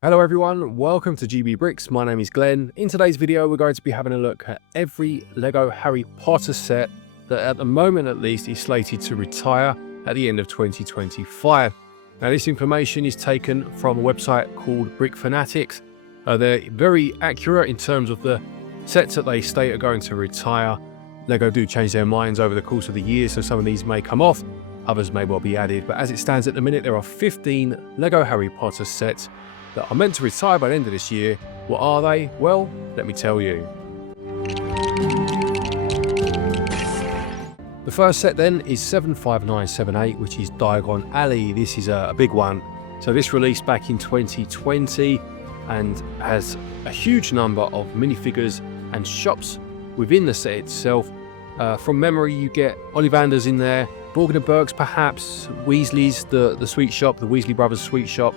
Hello everyone, welcome to GB Bricks. My name is Glenn. In today's video, we're going to be having a look at every LEGO Harry Potter set that at the moment at least is slated to retire at the end of 2025. Now this information is taken from a website called Brick Fanatics. They're very accurate in terms of the sets that they state are going to retire. LEGO do change their minds over the course of the year, so some of these may come off, others may well be added. But as it stands at the minute, there are 15 LEGO Harry Potter sets that are meant to retire by the end of this year. What are they? Well, let me tell you. The first set then is 75978, which is Diagon Alley. This is a big one. So this released back in 2020 and has a huge number of minifigures and shops within the set itself. From memory, you get Ollivander's in there, Borgin & Burke's perhaps, Weasley's, the sweet shop, the Weasley Brothers sweet shop,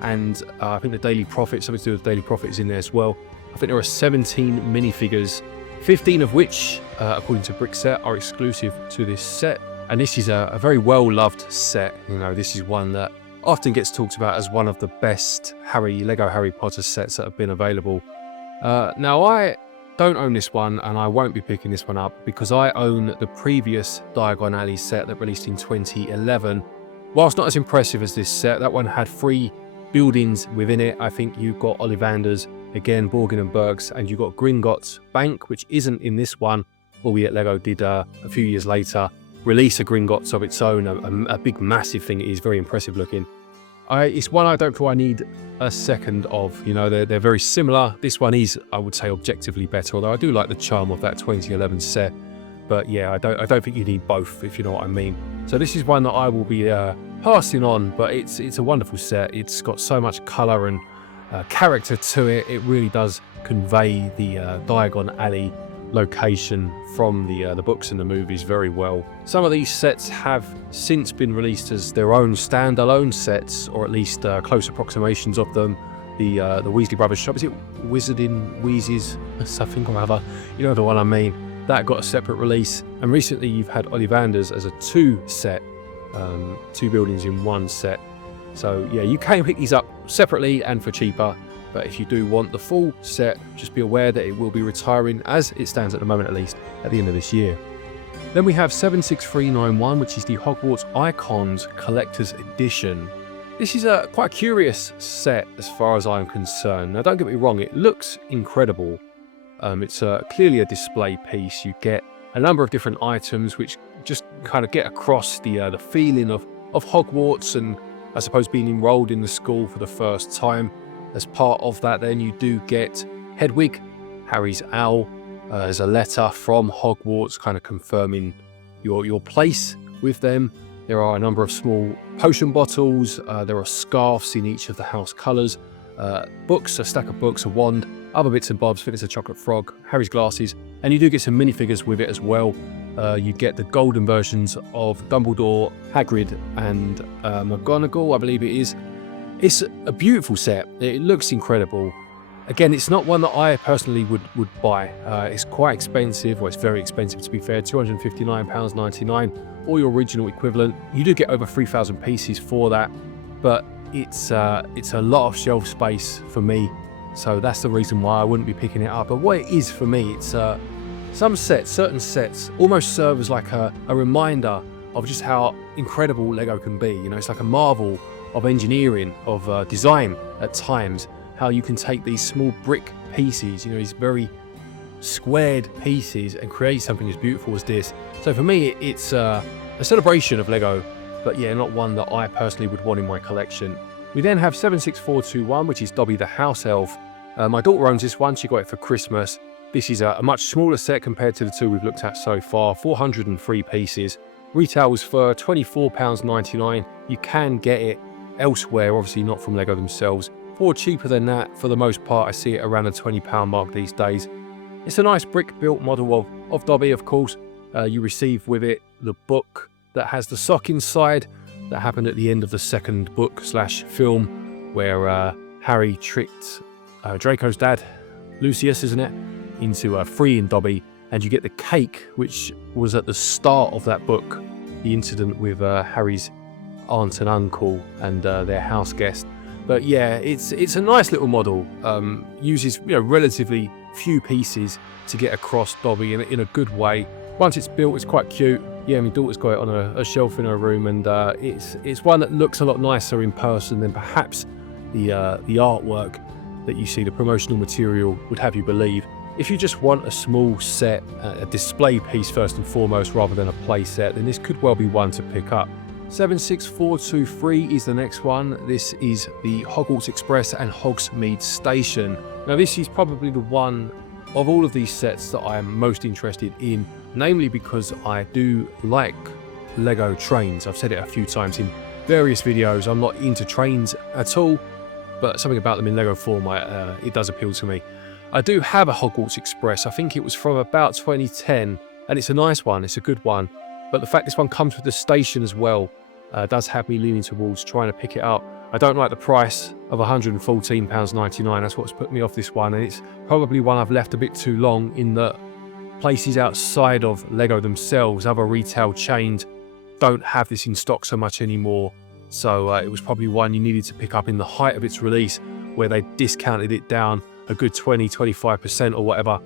and I think the Daily Prophet, something to do with the Daily Prophet, is in there as well. I think there are 17 minifigures, 15 of which, according to Brickset, are exclusive to this set. And this is a very well-loved set. You know, this is one that often gets talked about as one of the best LEGO Harry Potter sets that have been available. Now, I don't own this one, and I won't be picking this one up because I own the previous Diagon Alley set that released in 2011. Whilst not as impressive as this set, that one had 3 buildings within it. I think you've got Ollivander's, again Borgin & Burke's, and you've got Gringotts Bank, which isn't in this one, albeit LEGO did a few years later release a Gringotts of its own, a big massive thing. It is very impressive looking. It's one I don't feel I need a second of. You know, they're very similar. This one is, I would say, objectively better, although I do like the charm of that 2011 set. But yeah, I don't think you need both, if you know what I mean. So this is one that I will be passing on, but it's a wonderful set. It's got so much colour and character to it. It really does convey the Diagon Alley location from the books and the movies very well. Some of these sets have since been released as their own standalone sets, or at least close approximations of them. The Weasley Brothers shop, is it Wizarding Wheezes something or other? You know the one I mean. That got a separate release, and recently you've had Ollivander's as a 2 set, 2 buildings in 1 set. So yeah, you can pick these up separately and for cheaper, but if you do want the full set, just be aware that it will be retiring, as it stands at the moment at least, at the end of this year. Then we have 76391, which is the Hogwarts Icons Collector's Edition. This is a quite curious set as far as I'm concerned. Now don't get me wrong, it looks incredible. It's clearly a display piece. You get a number of different items which just kind of get across the feeling of Hogwarts, and I suppose being enrolled in the school for the first time. As part of that, then you do get Hedwig, Harry's owl, as a letter from Hogwarts kind of confirming your place with them. There are a number of small potion bottles. There are scarves in each of the house colours. Books, a stack of books, a wand, other bits and bobs. I think it's a chocolate frog, Harry's glasses, and you do get some minifigures with it as well. You get the golden versions of Dumbledore, Hagrid, and McGonagall, I believe it is. It's a beautiful set. It looks incredible. Again, it's not one that I personally would buy. It's quite expensive, well, it's very expensive to be fair, £259.99, or your original equivalent. You do get over 3,000 pieces for that, but it's a lot of shelf space for me. So that's the reason why I wouldn't be picking it up. But what it is for me, it's certain sets almost serve as like a reminder of just how incredible LEGO can be. You know, it's like a marvel of engineering, of design at times, how you can take these small brick pieces, you know, these very squared pieces, and create something as beautiful as this. So for me, it's a celebration of LEGO, but yeah, not one that I personally would want in my collection. We then have 76421, which is Dobby the house elf. My daughter owns this one. She got it for Christmas. This is a much smaller set compared to the 2 we've looked at so far. 403 pieces. Retails for £24.99. You can get it elsewhere, obviously not from LEGO themselves, for cheaper than that. For the most part, I see it around the £20 mark these days. It's a nice brick-built model of Dobby, of course. You receive with it the book that has the sock inside. That happened at the end of the second book/film, where Harry tricked Draco's dad, Lucius, isn't it, into freeing Dobby, and you get the cake, which was at the start of that book, the incident with Harry's aunt and uncle and their house guest. But yeah, it's a nice little model. Uses relatively few pieces to get across Dobby in a good way. Once it's built, it's quite cute. Yeah, my daughter's got it on a shelf in her room, and it's one that looks a lot nicer in person than perhaps the artwork that you see, the promotional material, would have you believe. If you just want a small set, a display piece first and foremost, rather than a play set, then this could well be one to pick up. 76423 is the next one. This is the Hogwarts Express and Hogsmeade Station. Now this is probably the one of all of these sets that I am most interested in, namely because I do like Lego trains. I've said it a few times in various videos. I'm not into trains at all, but something about them in Lego form, it does appeal to me. I do have a Hogwarts Express. I think it was from about 2010, and it's a nice one, it's a good one. But the fact this one comes with the station as well does have me leaning towards trying to pick it up. I don't like the price of £114.99. That's what's put me off this one, and it's probably one I've left a bit too long in that places outside of Lego themselves, other retail chains, don't have this in stock so much anymore. So it was probably one you needed to pick up in the height of its release, where they discounted it down a good 20-25% or whatever,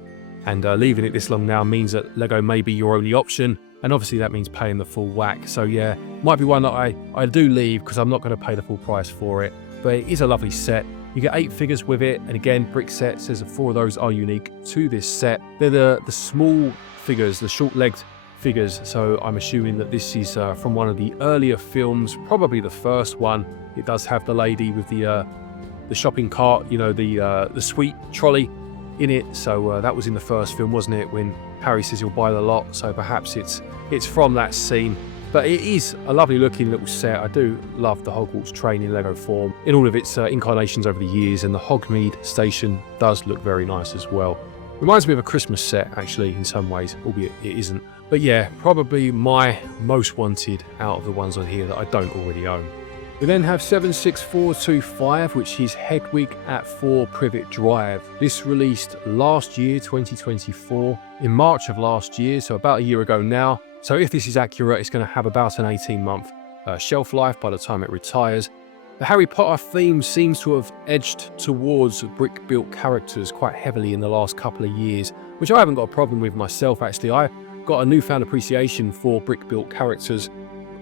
and leaving it this long now means that Lego may be your only option, and obviously that means paying the full whack. So yeah, might be one that I do leave because I'm not going to pay the full price for it, but it is a lovely set. You get 8 figures with it, and again, brick set says that 4 of those are unique to this set. They're the small figures, the short-legged figures, so I'm assuming that this is from one of the earlier films, probably the first one. It does have the lady with the shopping cart, the sweet trolley in it, so that was in the first film, wasn't it, when Harry says he'll buy the lot, so perhaps it's from that scene. But it is a lovely looking little set. I do love the Hogwarts train in Lego form in all of its incarnations over the years, and the Hogsmeade Station does look very nice as well. Reminds me of a Christmas set actually in some ways, albeit it isn't. But yeah, probably my most wanted out of the ones on here that I don't already own. We then have 76425, which is Hedwig at 4 Privet Drive. This released last year, 2024, in March of last year, so about a year ago now. So if this is accurate, it's going to have about an 18-month shelf life by the time it retires. The Harry Potter theme seems to have edged towards brick-built characters quite heavily in the last couple of years, which I haven't got a problem with myself actually. I got a newfound appreciation for brick-built characters,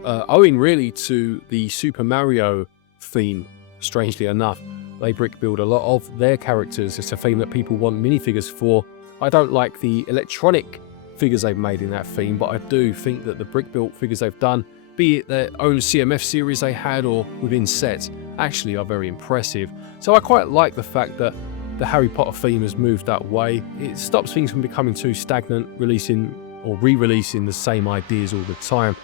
owing really to the Super Mario theme, strangely enough. They brick build a lot of their characters. It's a theme that people want minifigures for. I don't like the electronic figures they've made in that theme, but I do think that the brick built figures they've done, be it their own CMF series they had or within sets, actually are very impressive. So I quite like the fact that the Harry Potter theme has moved that way. It stops things from becoming too stagnant, releasing or re-releasing the same ideas all the time.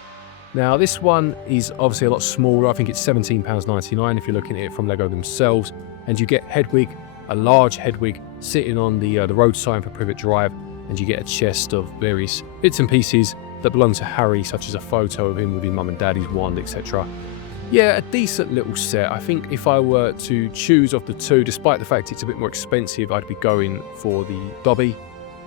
Now this one is obviously a lot smaller. I think it's £17.99 if you're looking at it from Lego themselves, and you get Hedwig, a large Hedwig, sitting on the road sign for Privet Drive, and you get a chest of various bits and pieces that belong to Harry, such as a photo of him with his mum and daddy's wand, etc. Yeah, a decent little set. I think if I were to choose of the two, despite the fact it's a bit more expensive, I'd be going for the Dobby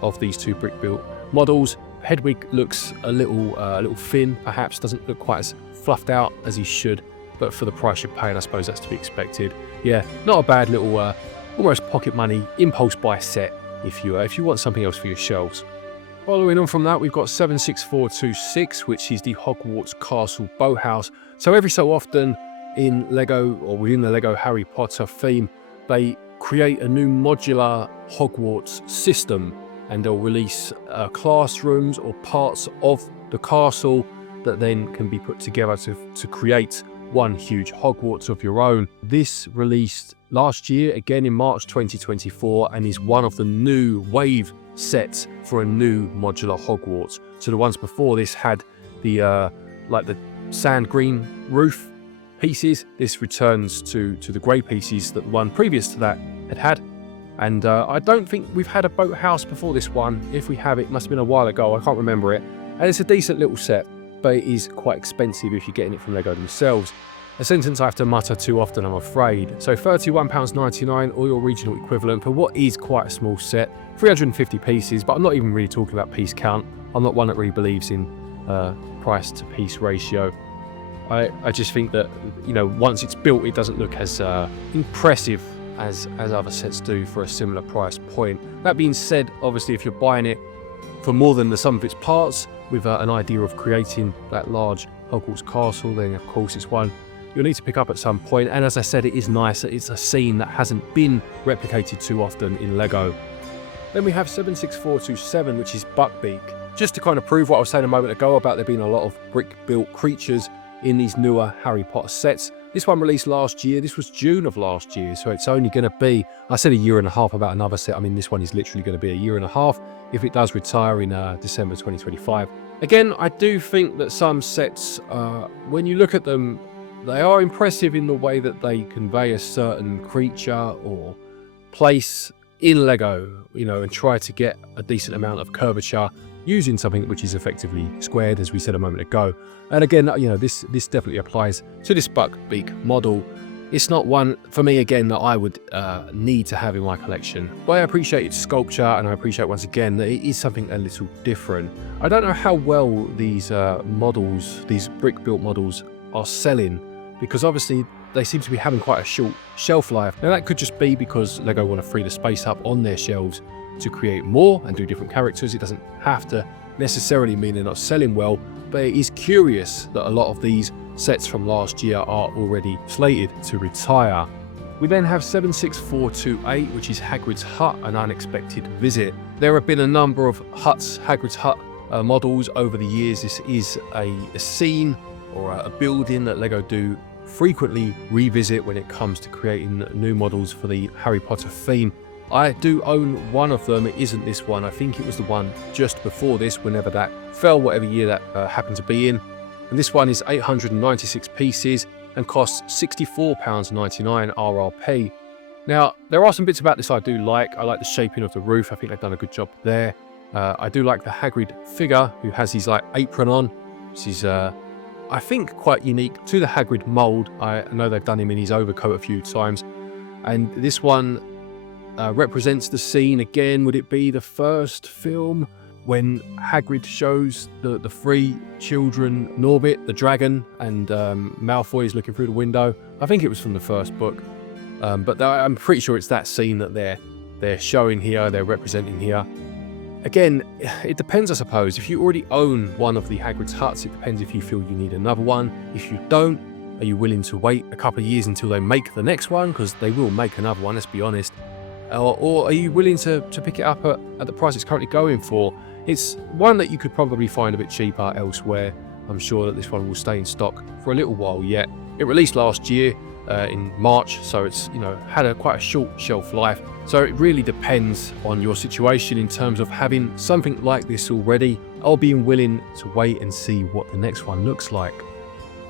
of these two brick built models. Hedwig looks a little thin, perhaps doesn't look quite as fluffed out as he should, but for the price you're paying, I suppose that's to be expected. Yeah, not a bad little, almost pocket money impulse buy set if you want something else for your shelves. Following on from that, we've got 76426, which is the Hogwarts Castle boathouse. So every so often in Lego, or within the Lego Harry Potter theme, they create a new modular Hogwarts system, and they'll release classrooms or parts of the castle that then can be put together to create one huge Hogwarts of your own. This released last year, again in March 2024, and is one of the new wave sets for a new modular Hogwarts. So the ones before this had the like the sand green roof pieces. This returns to the grey pieces that the one previous to that had. And I don't think we've had a boathouse before this one. If we have, it must have been a while ago. I can't remember it. And it's a decent little set, but it is quite expensive if you're getting it from Lego themselves. A sentence I have to mutter too often, I'm afraid. So £31.99 or your regional equivalent for what is quite a small set. 350 pieces, but I'm not even really talking about piece count. I'm not one that really believes in price to piece ratio. I just think that, you know, once it's built, it doesn't look as impressive as other sets do for a similar price point. That being said, obviously, if you're buying it for more than the sum of its parts, with an idea of creating that large Hogwarts castle, then of course it's one you'll need to pick up at some point. And as I said, it is nice that it's a scene that hasn't been replicated too often in LEGO. Then we have 76427, which is Buckbeak. Just to kind of prove what I was saying a moment ago about there being a lot of brick-built creatures in these newer Harry Potter sets. This one released last year. This was June of last year, so it's only going to be, I said a year and a half about another set. I mean, this one is literally going to be a year and a half if it does retire in December 2025. Again, I do think that some sets, when you look at them, they are impressive in the way that they convey a certain creature or place in LEGO, you know, and try to get a decent amount of curvature using something which is effectively squared, as we said a moment ago. And again, you know, this definitely applies to this Buckbeak model. It's not one, for me, again, that I would need to have in my collection. But I appreciate its sculpture, and I appreciate, once again, that it is something a little different. I don't know how well these models, these brick-built models, are selling, because obviously they seem to be having quite a short shelf life. Now, that could just be because LEGO want to free the space up on their shelves to create more and do different characters. It doesn't have to necessarily mean they're not selling well, but it is curious that a lot of these sets from last year are already slated to retire. We then have 76428, which is Hagrid's Hut, An Unexpected Visit. There have been a number of Hagrid's Hut models over the years. This is a scene or a building that LEGO do frequently revisit when it comes to creating new models for the Harry Potter theme. I do own one of them. It isn't this one. I think it was the one just before this, whenever that fell, whatever year that happened to be in. And this one is 896 pieces and costs £64.99 RRP. Now, there are some bits about this I do like. I like the shaping of the roof. I think they've done a good job there. I do like the Hagrid figure, who has his like apron on, which is I think quite unique to the Hagrid mould. I know they've done him in his overcoat a few times. And this one represents the scene again. Would it be the first film when Hagrid shows the three children Norbit, the dragon, and Malfoy is looking through the window? I think it was from the first book. But I'm pretty sure it's that scene that they're showing here, they're representing here. Again, it depends, I suppose. If you already own one of the Hagrid's huts, it depends if you feel you need another one. If you don't, are you willing to wait a couple of years until they make the next one? Because they will make another one, let's be honest. Or are you willing to pick it up at the price it's currently going for? It's one that you could probably find a bit cheaper elsewhere. I'm sure that this one will stay in stock for a little while yet. It released last year in March, so it's, you know, had quite a short shelf life. So it really depends on your situation in terms of having something like this already, or being willing to wait and see what the next one looks like.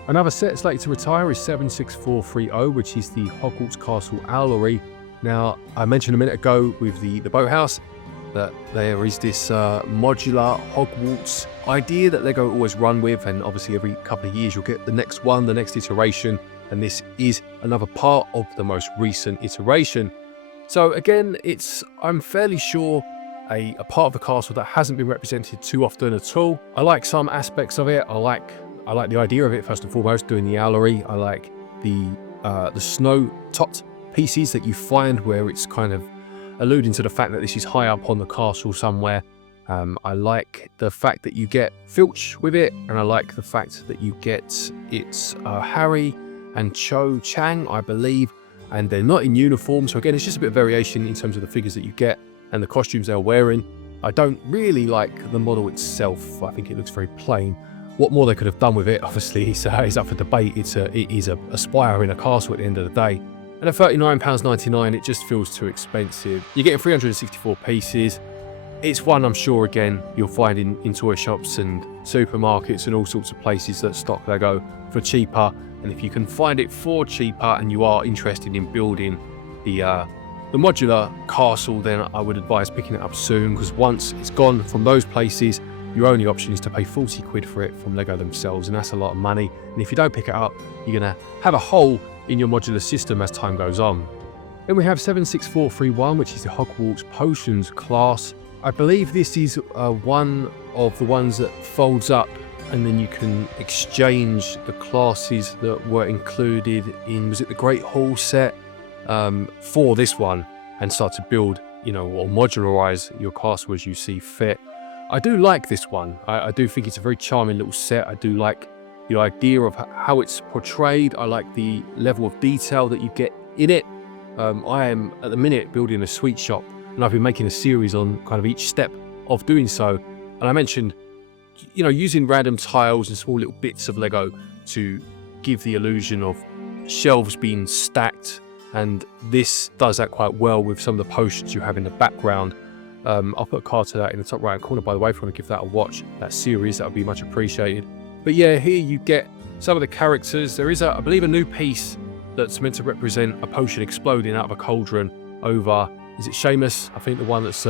Another set slated to retire is 76430, which is the Hogwarts Castle Owlery. Now, I mentioned a minute ago with the boathouse that there is this modular Hogwarts idea that LEGO always run with, and obviously every couple of years you'll get the next one, the next iteration, and this is another part of the most recent iteration. So again, I'm fairly sure a part of the castle that hasn't been represented too often at all. I like some aspects of it. I like the idea of it, first and foremost, doing the owlery. I like the snow-topped pieces that you find where it's kind of alluding to the fact that this is high up on the castle somewhere. I like the fact that you get Filch with it, and I like the fact that you get Harry and Cho Chang, I believe, and they're not in uniform. So again, it's just a bit of variation in terms of the figures that you get and the costumes they're wearing. I don't really like the model itself. I think it looks very plain. What more they could have done with it, obviously, is up for debate. It is a spire in a castle at the end of the day. And at £39.99, it just feels too expensive. You're getting 364 pieces. It's one I'm sure, again, you'll find in toy shops and supermarkets and all sorts of places that stock LEGO for cheaper. And if you can find it for cheaper and you are interested in building the modular castle, then I would advise picking it up soon, because once it's gone from those places, your only option is to pay 40 quid for it from LEGO themselves, and that's a lot of money. And if you don't pick it up, you're going to have a hole in your modular system as time goes on. Then we have 76431, which is the Hogwarts Potions class. I believe this is one of the ones that folds up and then you can exchange the classes that were included in, was it the Great Hall set, for this one, and start to build, you know, or modularize your castle as you see fit. I do like this one. I do think it's a very charming little set. I do like the idea of how it's portrayed. I like the level of detail that you get in it. I am at the minute building a sweet shop, and I've been making a series on kind of each step of doing so. And I mentioned, you know, using random tiles and small little bits of Lego to give the illusion of shelves being stacked, and this does that quite well with some of the potions you have in the background. I'll put a card to that in the top right hand corner, by the way, if you want to give that a watch, that series, that would be much appreciated. But yeah, here you get some of the characters. There is, I believe, a new piece that's meant to represent a potion exploding out of a cauldron over, is it Seamus? I think the one that's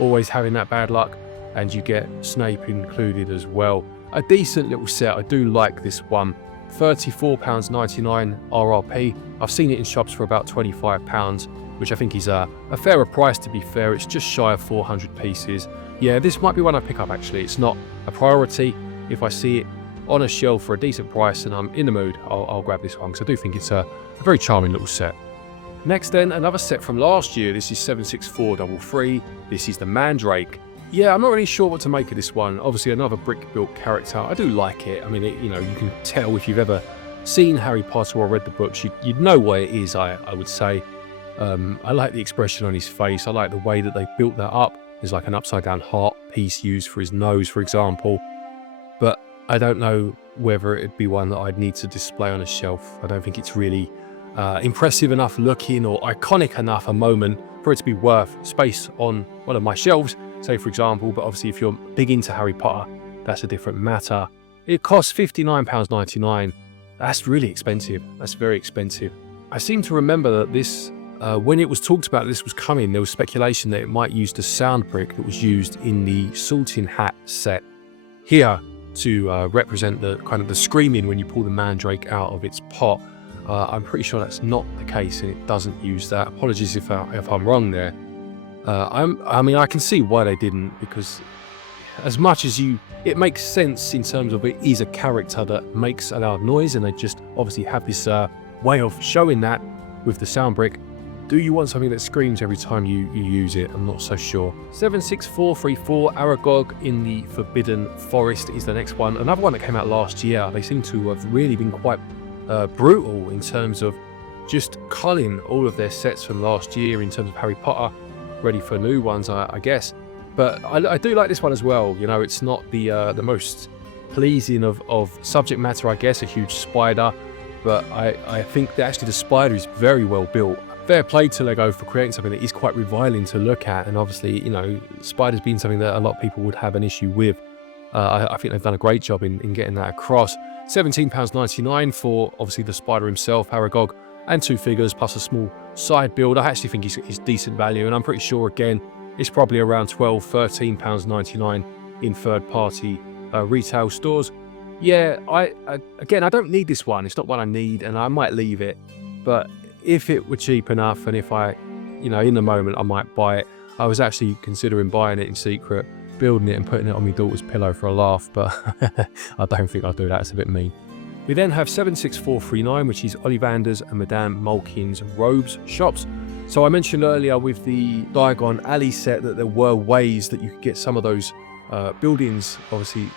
always having that bad luck. And you get Snape included as well. A decent little set. I do like this one. £34.99 RRP. I've seen it in shops for about £25, which I think is a fairer price, to be fair. It's just shy of 400 pieces. Yeah, this might be one I pick up, actually. It's not a priority. If I see it on a shelf for a decent price and I'm in the mood, I'll grab this one, because I do think it's a very charming little set. Next then, another set from last year. This is 76433. This is the Mandrake. Yeah, I'm not really sure what to make of this one. Obviously, another brick-built character. I do like it. I mean, you know, you can tell if you've ever seen Harry Potter or read the books, you'd know what it is, I would say. I like the expression on his face. I like the way that they built that up. There's like an upside-down heart piece used for his nose, for example. But I don't know whether it'd be one that I'd need to display on a shelf. I don't think it's really impressive enough looking or iconic enough a moment for it to be worth space on one of my shelves, say, for example. But obviously, if you're big into Harry Potter, that's a different matter. It costs £59.99. That's really expensive. That's very expensive. I seem to remember that this, when it was talked about this was coming, there was speculation that it might use the sound brick that was used in the Sorting Hat set here to represent the kind of the screaming when you pull the Mandrake out of its pot. I'm pretty sure that's not the case, and it doesn't use that. Apologies if I'm wrong there. I mean, I can see why they didn't, because as much as it makes sense in terms of it is a character that makes a loud noise, and they just obviously have this way of showing that with the sound brick. Do you want something that screams every time you use it? I'm not so sure. 76434 Aragog in the Forbidden Forest is the next one. Another one that came out last year. They seem to have really been quite brutal in terms of just culling all of their sets from last year in terms of Harry Potter, ready for new ones, I guess. But I do like this one as well. You know, it's not the most pleasing of subject matter, I guess, a huge spider, but I think that actually the spider is very well built. Fair play to Lego for creating something that is quite reviling to look at, and obviously, you know, spiders being something that a lot of people would have an issue with. I think they've done a great job in getting that across. £17.99 for obviously the spider himself, Aragog, and two figures plus a small side build. I actually think it's decent value, and I'm pretty sure again it's probably around £13.99 in third-party retail stores. Yeah, I don't need this one. It's not one I need, and I might leave it. But if it were cheap enough, and if I, you know, in the moment I might buy it. I was actually considering buying it in secret, building it and putting it on my daughter's pillow for a laugh, but I don't think I'll do that. It's a bit mean. We then have 76439, which is Ollivander's and Madame Malkin's robes shops. So I mentioned earlier with the Diagon Alley set that there were ways that you could get some of those buildings, obviously,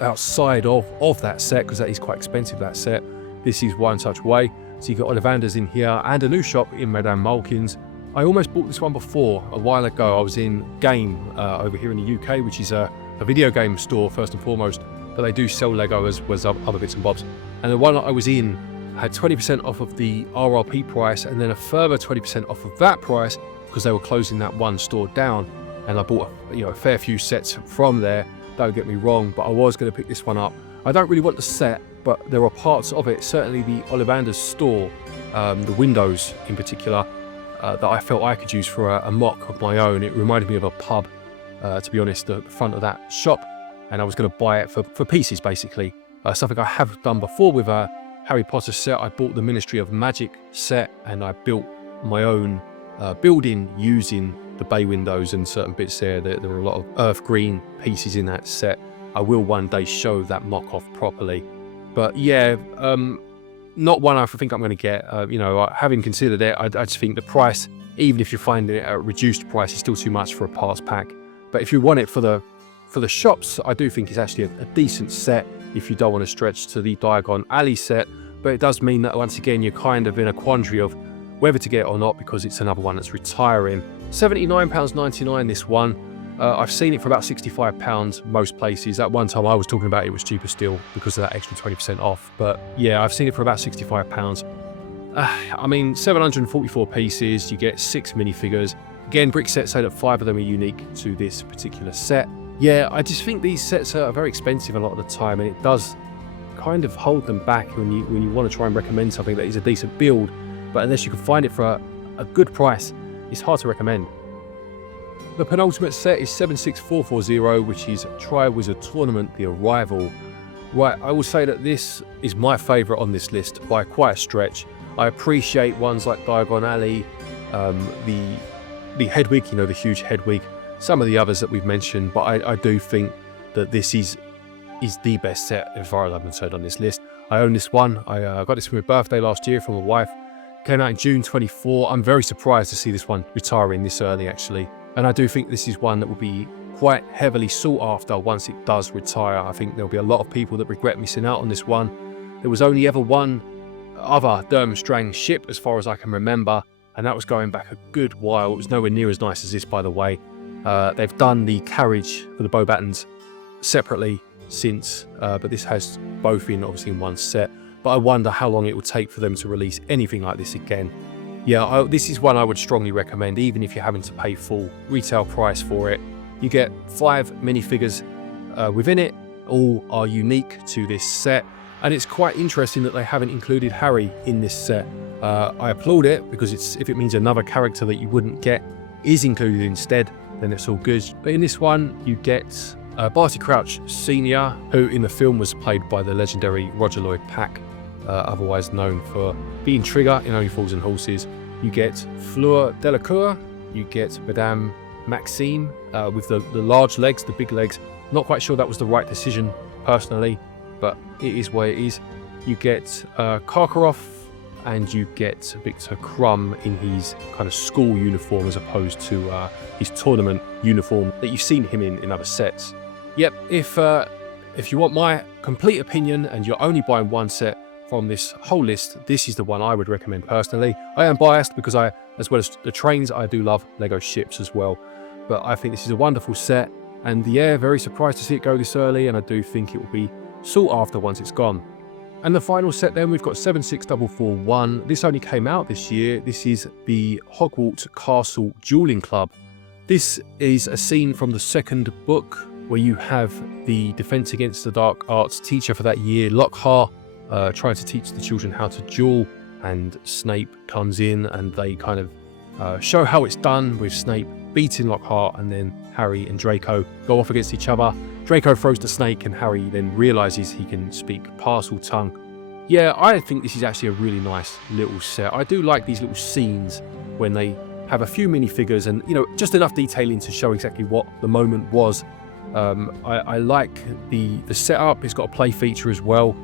outside of that set, because that is quite expensive, that set. This is one such way. So you've got Ollivander's in here and a new shop in Madame Malkin's. I almost bought this one before, a while ago. I was in Game over here in the UK, which is a video game store first and foremost, but they do sell Lego as well as other bits and bobs. And the one that I was in had 20% off of the RRP price, and then a further 20% off of that price because they were closing that one store down. And I bought a fair few sets from there. Don't get me wrong, but I was going to pick this one up. I don't really want the set, but there are parts of it, certainly the Ollivander's store, the windows in particular, that I felt I could use for a mock of my own. It reminded me of a pub, to be honest, the front of that shop, and I was going to buy it for pieces, basically. Something I have done before with a Harry Potter set. I bought the Ministry of Magic set, and I built my own building using the bay windows and certain bits there. There were a lot of earth green pieces in that set. I will one day show that mock-off properly. But yeah, not one I think I'm going to get. You know, having considered it, I just think the price, even if you're finding it at a reduced price, is still too much for a parts pack. But if you want it for the shops, I do think it's actually a decent set if you don't want to stretch to the Diagon Alley set. But it does mean that once again you're kind of in a quandary of whether to get it or not, because it's another one that's retiring. £79.99 this one. I've seen it for about £65 most places. At one time I was talking about it was cheaper still because of that extra 20% off. But yeah, I've seen it for about £65. I mean, 744 pieces, you get 6 minifigures. Again, brick sets say that 5 of them are unique to this particular set. Yeah, I just think these sets are very expensive a lot of the time, and it does kind of hold them back when you want to try and recommend something that is a decent build. But unless you can find it for a good price, it's hard to recommend. The penultimate set is 76440, which is Triwizard Tournament, The Arrival. Right, I will say that this is my favourite on this list by quite a stretch. I appreciate ones like Diagon Alley, the Hedwig, you know, the huge Hedwig, some of the others that we've mentioned, but I do think that this is the best set as far as I'm concerned on this list. I own this one. I got this for my birthday last year from my wife. Came out in June 24. I'm very surprised to see this one retiring this early, actually. And I do think this is one that will be quite heavily sought after once it does retire. I think there'll be a lot of people that regret missing out on this one. There was only ever one other Durmstrang ship, as far as I can remember, and that was going back a good while. It was nowhere near as nice as this, by the way. They've done the carriage for the Beauxbatons separately since, but this has both in obviously in one set. But I wonder how long it will take for them to release anything like this again. Yeah, this is one I would strongly recommend, even if you're having to pay full retail price for it. You get 5 minifigures within it. All are unique to this set, and it's quite interesting that they haven't included Harry in this set. I applaud it, because if it means another character that you wouldn't get is included instead, then it's all good. But in this one, you get Barty Crouch Sr., who in the film was played by the legendary Roger Lloyd Pack, otherwise known for being Trigger in Only Fools and Horses. You get Fleur Delacour, you get Madame Maxime with the large legs, the big legs. Not quite sure that was the right decision personally, but it is what it is. You get Karkaroff, and you get Victor Crumb in his kind of school uniform as opposed to his tournament uniform that you've seen him in other sets. Yep, if you want my complete opinion and you're only buying one set from this whole list, this is the one I would recommend personally. I am biased because as well as the trains, I do love Lego ships as well. But I think this is a wonderful set, and yeah, very surprised to see it go this early, and I do think it will be sought after once it's gone. And the final set then, we've got 76441. This only came out this year. This is the Hogwarts Castle Dueling Club. This is a scene from the second book where you have the Defense Against the Dark Arts teacher for that year, Lockhart, trying to teach the children how to duel, and Snape comes in and they kind of show how it's done, with Snape beating Lockhart, and then Harry and Draco go off against each other. Draco throws the snake, and Harry then realises he can speak Parcel Tongue. Yeah, I think this is actually a really nice little set. I do like these little scenes when they have a few minifigures and, you know, just enough detailing to show exactly what the moment was. I like the setup. It's got a play feature as well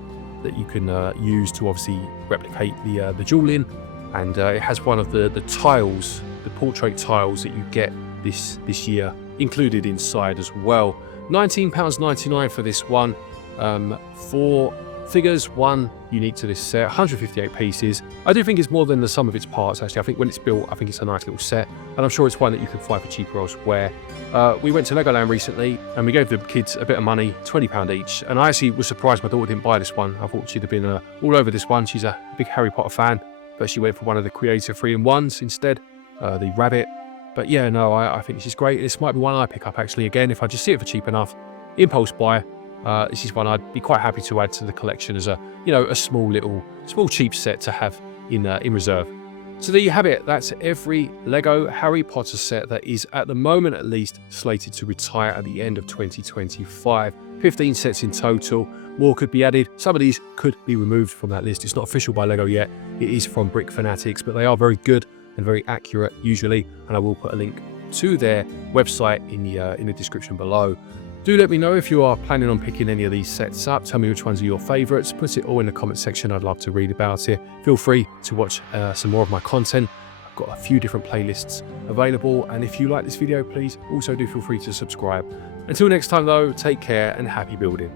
that you can use to obviously replicate the dueling, and it has one of the tiles, the portrait tiles that you get this year included inside as well. £19.99 for this one. 4 figures, 1 unique to this set, 158 pieces. I do think it's more than the sum of its parts, actually. I think when it's built, I think it's a nice little set, and I'm sure it's one that you can find for cheaper elsewhere. We went to Legoland recently, and we gave the kids a bit of money, £20 each, and I actually was surprised my daughter didn't buy this one. I thought she'd have been all over this one. She's a big Harry Potter fan, but she went for one of the Creator 3-in-1s instead, the rabbit. But yeah, no, I think this is great. This might be one I pick up, actually, again, if I just see it for cheap enough. Impulse buy. This is one I'd be quite happy to add to the collection as a small cheap set to have in reserve. So there you have it. That's every Lego Harry Potter set that is, at the moment at least, slated to retire at the end of 2025. 15 sets in total. More could be added. Some of these could be removed from that list. It's not official by Lego yet. It is from Brick Fanatics, but they are very good and very accurate usually, and I will put a link to their website in the description below. Do let me know if you are planning on picking any of these sets up. Tell me which ones are your favourites. Put it all in the comment section. I'd love to read about it. Feel free to watch some more of my content. I've got a few different playlists available. And if you like this video, please also do feel free to subscribe. Until next time though, take care and happy building.